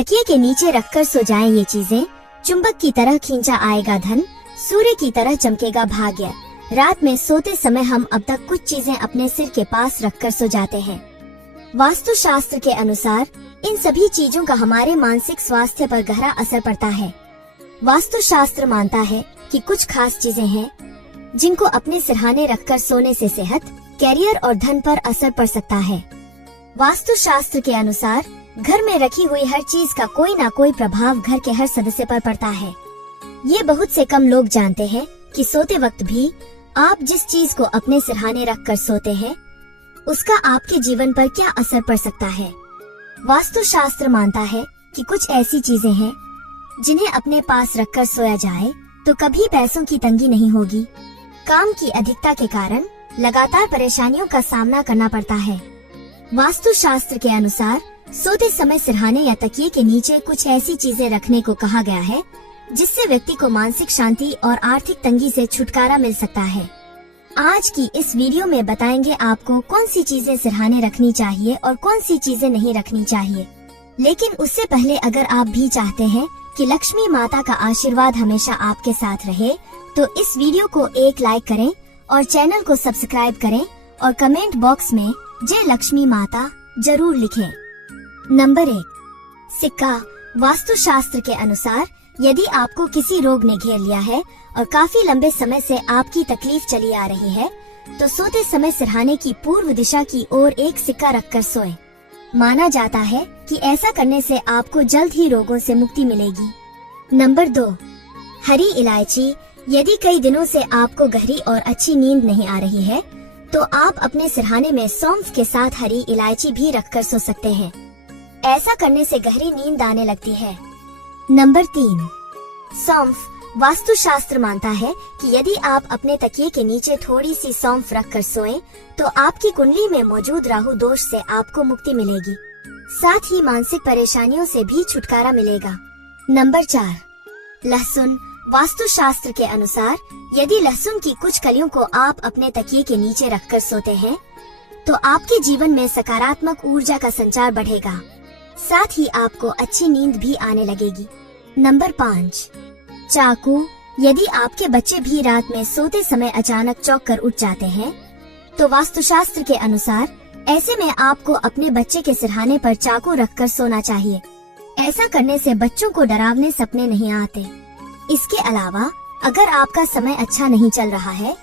तकिए के नीचे रखकर सो जाएं ये चीजें, चुंबक की तरह खींचा आएगा धन, सूर्य की तरह चमकेगा भाग्य। रात में सोते समय हम अब तक कुछ चीजें अपने सिर के पास रखकर सो जाते हैं। वास्तु शास्त्र के अनुसार इन सभी चीजों का हमारे मानसिक स्वास्थ्य पर गहरा असर पड़ता है। वास्तु शास्त्र मानता है कि कुछ खास चीजें हैं जिनको अपने सिरहाने रखकर सोने से सेहत, कैरियर और धन पर असर पड़ सकता है। वास्तु शास्त्र के अनुसार घर में रखी हुई हर चीज का कोई ना कोई प्रभाव घर के हर सदस्य पर पड़ता है। ये बहुत से कम लोग जानते हैं कि सोते वक्त भी आप जिस चीज को अपने सिरहाने रख कर सोते हैं उसका आपके जीवन पर क्या असर पड़ सकता है। वास्तु शास्त्र मानता है कि कुछ ऐसी चीजें हैं जिन्हें अपने पास रखकर सोया जाए तो कभी पैसों की तंगी नहीं होगी। काम की अधिकता के कारण लगातार परेशानियों का सामना करना पड़ता है। वास्तु शास्त्र के अनुसार सोते समय सिरहाने या तकिए के नीचे कुछ ऐसी चीजें रखने को कहा गया है जिससे व्यक्ति को मानसिक शांति और आर्थिक तंगी से छुटकारा मिल सकता है। आज की इस वीडियो में बताएंगे आपको कौन सी चीजें सिरहाने रखनी चाहिए और कौन सी चीजें नहीं रखनी चाहिए। लेकिन उससे पहले अगर आप भी चाहते हैं कि लक्ष्मी माता का आशीर्वाद हमेशा आपके साथ रहे तो इस वीडियो को एक लाइक करें और चैनल को सब्सक्राइब करें और कमेंट बॉक्स में जय लक्ष्मी माता जरूर लिखें। नंबर 1, सिक्का। वास्तु शास्त्र के अनुसार यदि आपको किसी रोग ने घेर लिया है और काफी लंबे समय से आपकी तकलीफ चली आ रही है तो सोते समय सिरहाने की पूर्व दिशा की ओर एक सिक्का रखकर सोएं। माना जाता है कि ऐसा करने से आपको जल्द ही रोगों से मुक्ति मिलेगी। नंबर 2, हरी इलायची। यदि कई दिनों से आपको गहरी और अच्छी नींद नहीं आ रही है तो आप अपने सिरहाने में सौंफ के साथ हरी इलायची भी रखकर सो सकते हैं। ऐसा करने से गहरी नींद आने लगती है। नंबर 3, सौंफ। वास्तु शास्त्र मानता है कि यदि आप अपने तकिए के नीचे थोड़ी सी सौंफ रखकर सोएं तो आपकी कुंडली में मौजूद राहु दोष से आपको मुक्ति मिलेगी, साथ ही मानसिक परेशानियों से भी छुटकारा मिलेगा। नंबर 4, लहसुन। वास्तु शास्त्र के अनुसार यदि लहसुन की कुछ कलियों को आप अपने तकिए के नीचे रखकर सोते हैं तो आपके जीवन में सकारात्मक ऊर्जा का संचार बढ़ेगा, साथ ही आपको अच्छी नींद भी आने लगेगी। नंबर 5, चाकू। यदि आपके बच्चे भी रात में सोते समय अचानक चौंक कर उठ जाते हैं तो वास्तुशास्त्र के अनुसार ऐसे में आपको अपने बच्चे के सिरहाने पर चाकू रखकर सोना चाहिए। ऐसा करने से बच्चों को डरावने सपने नहीं आते। इसके अलावा अगर आपका समय अच्छा नहीं चल रहा है,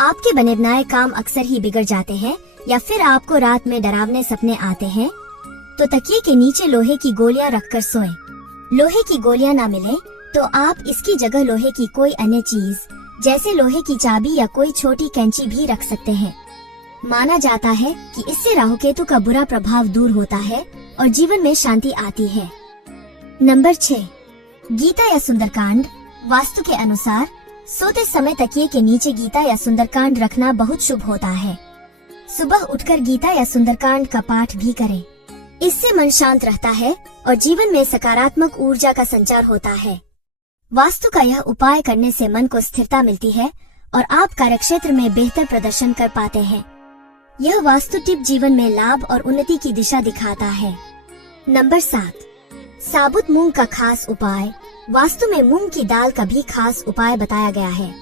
आपके बने बनाए काम अक्सर ही बिगड़ जाते हैं या फिर आपको रात में डरावने सपने आते हैं तो तकिए के नीचे लोहे की गोलियां रखकर सोएं। लोहे की गोलियां ना मिले तो आप इसकी जगह लोहे की कोई अन्य चीज जैसे लोहे की चाबी या कोई छोटी कैंची भी रख सकते हैं। माना जाता है कि इससे राहु केतु का बुरा प्रभाव दूर होता है और जीवन में शांति आती है। नंबर 6, गीता या सुंदरकांड। वास्तु के अनुसार सोते समय तकिए के नीचे गीता या सुंदरकांड रखना बहुत शुभ होता है। सुबह उठकर गीता या सुंदरकांड का पाठ भी करें। इससे मन शांत रहता है और जीवन में सकारात्मक ऊर्जा का संचार होता है। वास्तु का यह उपाय करने से मन को स्थिरता मिलती है और आप कार्यक्षेत्र में बेहतर प्रदर्शन कर पाते हैं। यह वास्तु टिप जीवन में लाभ और उन्नति की दिशा दिखाता है। नंबर 7, साबुत मूंग का खास उपाय। वास्तु में मूंग की दाल का भी खास उपाय बताया गया है।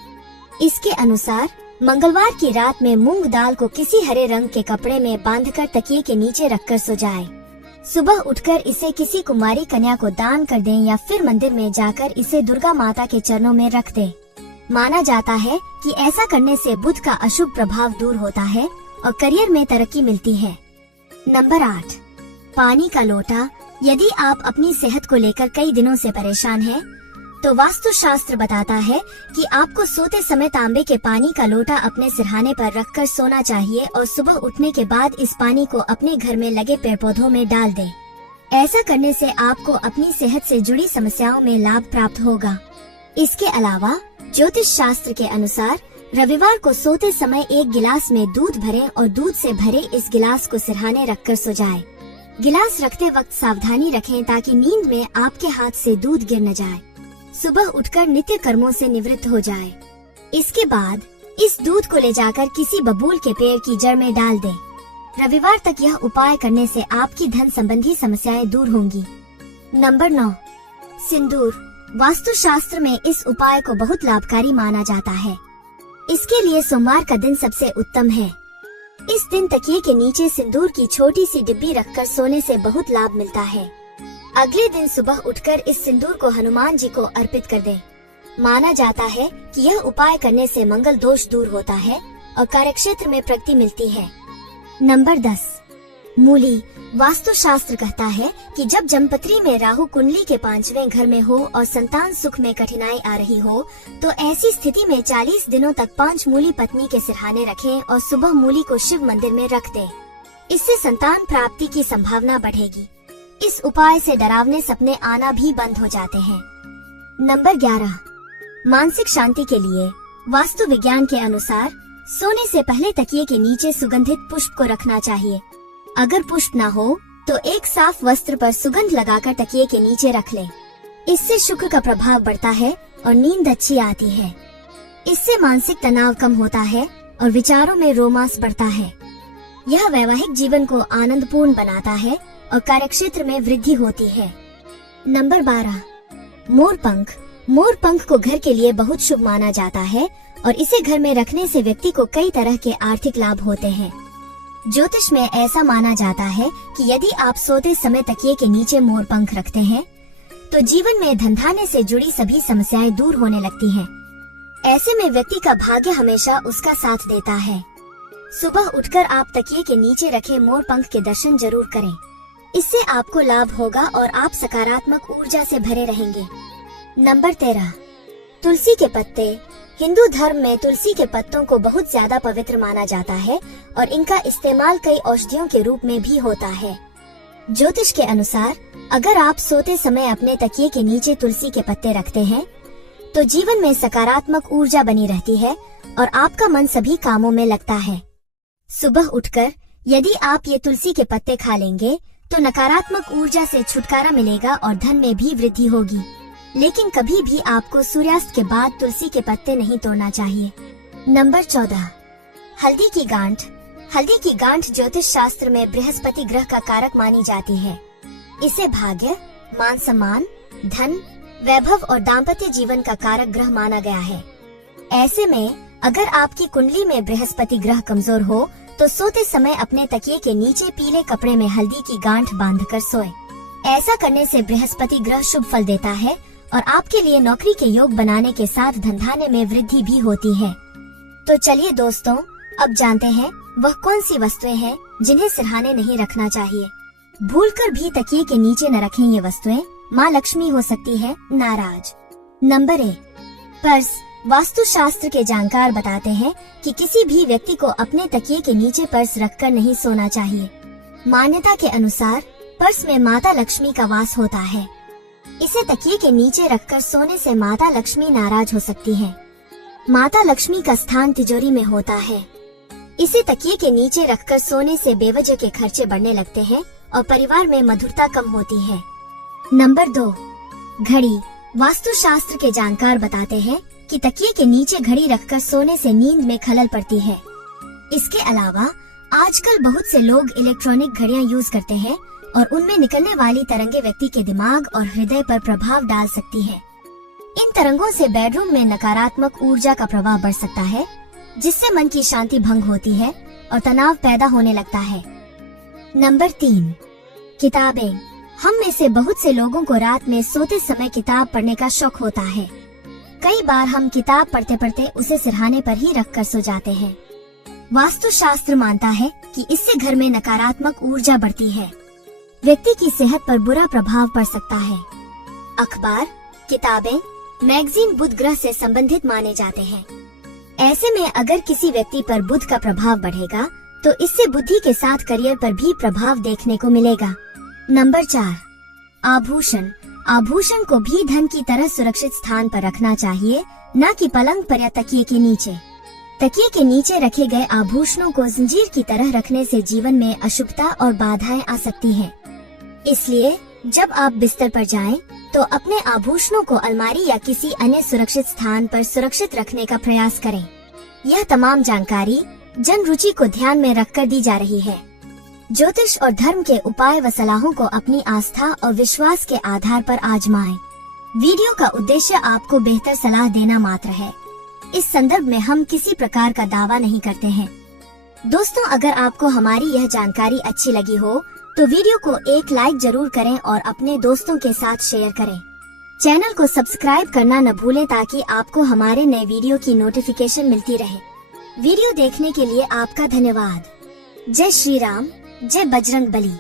इसके अनुसार मंगलवार की रात में मूंग दाल को किसी हरे रंग के कपड़े में बांधकर तकिए के नीचे रखकर सो जाएं। सुबह उठकर इसे किसी कुमारी कन्या को दान कर दें या फिर मंदिर में जाकर इसे दुर्गा माता के चरणों में रख दें। माना जाता है कि ऐसा करने से बुध का अशुभ प्रभाव दूर होता है और करियर में तरक्की मिलती है। नंबर 8, पानी का लोटा। यदि आप अपनी सेहत को लेकर कई दिनों से परेशान हैं, तो वास्तु शास्त्र बताता है कि आपको सोते समय तांबे के पानी का लोटा अपने सिरहाने पर रखकर सोना चाहिए और सुबह उठने के बाद इस पानी को अपने घर में लगे पेड़ पौधों में डाल दें। ऐसा करने से आपको अपनी सेहत से जुड़ी समस्याओं में लाभ प्राप्त होगा। इसके अलावा ज्योतिष शास्त्र के अनुसार रविवार को सोते समय एक गिलास में दूध भरें और दूध से भरे इस गिलास को सिरहाने रखकर सो जाएं। गिलास रखते वक्त सावधानी रखें ताकि नींद में आपके हाथ से दूध गिर न जाए। सुबह उठकर नित्य कर्मों से निवृत्त हो जाए। इसके बाद इस दूध को ले जाकर किसी बबूल के पेड़ की जड़ में डाल दें। रविवार तक यह उपाय करने से आपकी धन संबंधी समस्याएं दूर होंगी। नंबर 9, सिंदूर। वास्तुशास्त्र में इस उपाय को बहुत लाभकारी माना जाता है। इसके लिए सोमवार का दिन सबसे उत्तम है। इस दिन तकिए के नीचे सिंदूर की छोटी सी डिब्बी रखकर सोने से बहुत लाभ मिलता है। अगले दिन सुबह उठकर इस सिंदूर को हनुमान जी को अर्पित कर दें। माना जाता है कि यह उपाय करने से मंगल दोष दूर होता है और कार्यक्षेत्र में प्रगति मिलती है। नंबर 10, मूली। वास्तुशास्त्र कहता है कि जब जन्मपत्री में राहु कुंडली के 5वें घर में हो और संतान सुख में कठिनाई आ रही हो, तो ऐसी स्थिति में 40 दिनों तक 5 मूली पत्नी के सिरहाने रखें और सुबह मूली को शिव मंदिर में रख दें। इससे संतान प्राप्ति की संभावना बढ़ेगी। इस उपाय से डरावने सपने आना भी बंद हो जाते हैं। नंबर 11, मानसिक शांति के लिए वास्तु विज्ञान के अनुसार सोने से पहले तकिए के नीचे सुगंधित पुष्प को रखना चाहिए। अगर पुष्प न हो तो एक साफ वस्त्र पर सुगंध लगाकर तकिए के नीचे रख लें। इससे शुक्र का प्रभाव बढ़ता है और नींद अच्छी आती है। इससे मानसिक तनाव कम होता है और विचारों में रोमांस बढ़ता है। यह वैवाहिक जीवन को आनंदपूर्ण बनाता है और कार्यक्षेत्र में वृद्धि होती है। नंबर 12, मोरपंख। मोरपंख को घर के लिए बहुत शुभ माना जाता है और इसे घर में रखने से व्यक्ति को कई तरह के आर्थिक लाभ होते हैं। ज्योतिष में ऐसा माना जाता है कि यदि आप सोते समय तकिए के नीचे मोरपंख रखते हैं तो जीवन में धंधाने से जुड़ी सभी समस्याएं दूर होने लगती हैं। ऐसे में व्यक्ति का भाग्य हमेशा उसका साथ देता है। सुबह उठकर आप तकिए के नीचे रखे मोरपंख के दर्शन जरूर करें। इससे आपको लाभ होगा और आप सकारात्मक ऊर्जा से भरे रहेंगे। नंबर 13, तुलसी के पत्ते। हिंदू धर्म में तुलसी के पत्तों को बहुत ज्यादा पवित्र माना जाता है और इनका इस्तेमाल कई औषधियों के रूप में भी होता है। ज्योतिष के अनुसार अगर आप सोते समय अपने तकिए के नीचे तुलसी के पत्ते रखते हैं तो जीवन में सकारात्मक ऊर्जा बनी रहती है और आपका मन सभी कामों में लगता है। सुबह उठकर यदि आप ये तुलसी के पत्ते खा लेंगे तो नकारात्मक ऊर्जा से छुटकारा मिलेगा और धन में भी वृद्धि होगी। लेकिन कभी भी आपको सूर्यास्त के बाद तुलसी के पत्ते नहीं तोड़ना चाहिए। नंबर 14, हल्दी की गांठ। हल्दी की गांठ ज्योतिष शास्त्र में बृहस्पति ग्रह का कारक मानी जाती है। इसे भाग्य, मान सम्मान, धन, वैभव और दाम्पत्य जीवन का कारक ग्रह माना गया है। ऐसे में अगर आपकी कुंडली में बृहस्पति ग्रह कमजोर हो तो सोते समय अपने तकिए के नीचे पीले कपड़े में हल्दी की गांठ बांधकर सोएं। ऐसा करने से बृहस्पति ग्रह शुभ फल देता है और आपके लिए नौकरी के योग बनाने के साथ धंधाने में वृद्धि भी होती है। तो चलिए दोस्तों, अब जानते हैं वह कौन सी वस्तुएं हैं जिन्हें सिरहाने नहीं रखना चाहिए। भूलकर भी तकिए के नीचे न रखें ये वस्तुएं, माँ लक्ष्मी हो सकती है नाराज। Number 1, purse. वास्तुशास्त्र के जानकार बताते हैं कि किसी भी व्यक्ति को अपने तकिए के नीचे पर्स रखकर नहीं सोना चाहिए। मान्यता के अनुसार पर्स में माता लक्ष्मी का वास होता है। इसे तकिए के नीचे रखकर सोने से माता लक्ष्मी नाराज हो सकती है। माता लक्ष्मी का स्थान तिजोरी में होता है। इसे तकिए के नीचे रखकर सोने से बेवजह के खर्चे बढ़ने लगते हैं और परिवार में मधुरता कम होती है। नंबर 2, घड़ी। वास्तुशास्त्र के जानकार बताते हैं कि तकिए के नीचे घड़ी रखकर सोने से नींद में खलल पड़ती है। इसके अलावा आजकल बहुत से लोग इलेक्ट्रॉनिक घड़ियां यूज करते हैं और उनमें निकलने वाली तरंगे व्यक्ति के दिमाग और हृदय पर प्रभाव डाल सकती है। इन तरंगों से बेडरूम में नकारात्मक ऊर्जा का प्रभाव बढ़ सकता है, जिससे मन की शांति भंग होती है और तनाव पैदा होने लगता है। नंबर 3, किताबें। हम में से बहुत से लोगों को रात में सोते समय किताब पढ़ने का शौक होता है। कई बार हम किताब पढ़ते पढ़ते उसे सिरहाने पर ही रख कर सो जाते हैं। वास्तुशास्त्र मानता है कि इससे घर में नकारात्मक ऊर्जा बढ़ती है। व्यक्ति की सेहत पर बुरा प्रभाव पड़ सकता है। अखबार, किताबें, मैगजीन बुध ग्रह से संबंधित माने जाते हैं। ऐसे में अगर किसी व्यक्ति पर बुध का प्रभाव बढ़ेगा तो इससे बुद्धि के साथ करियर पर भी प्रभाव देखने को मिलेगा। नंबर 4, आभूषण। आभूषण को भी धन की तरह सुरक्षित स्थान पर रखना चाहिए, न कि पलंग पर या तकिए के नीचे। तकिए के नीचे रखे गए आभूषणों को जंजीर की तरह रखने से जीवन में अशुभता और बाधाएं आ सकती हैं। इसलिए जब आप बिस्तर पर जाएं, तो अपने आभूषणों को अलमारी या किसी अन्य सुरक्षित स्थान पर सुरक्षित रखने का प्रयास करें। यह तमाम जानकारी जन रुचि को ध्यान में रखकर दी जा रही है। ज्योतिष और धर्म के उपाय व सलाहों को अपनी आस्था और विश्वास के आधार पर आजमाएं। वीडियो का उद्देश्य आपको बेहतर सलाह देना मात्र है। इस संदर्भ में हम किसी प्रकार का दावा नहीं करते हैं। दोस्तों, अगर आपको हमारी यह जानकारी अच्छी लगी हो तो वीडियो को एक लाइक जरूर करें और अपने दोस्तों के साथ शेयर करें। चैनल को सब्सक्राइब करना न भूलें ताकि आपको हमारे नए वीडियो की नोटिफिकेशन मिलती रहे। वीडियो देखने के लिए आपका धन्यवाद। जय श्री राम, जय बजरंग बली।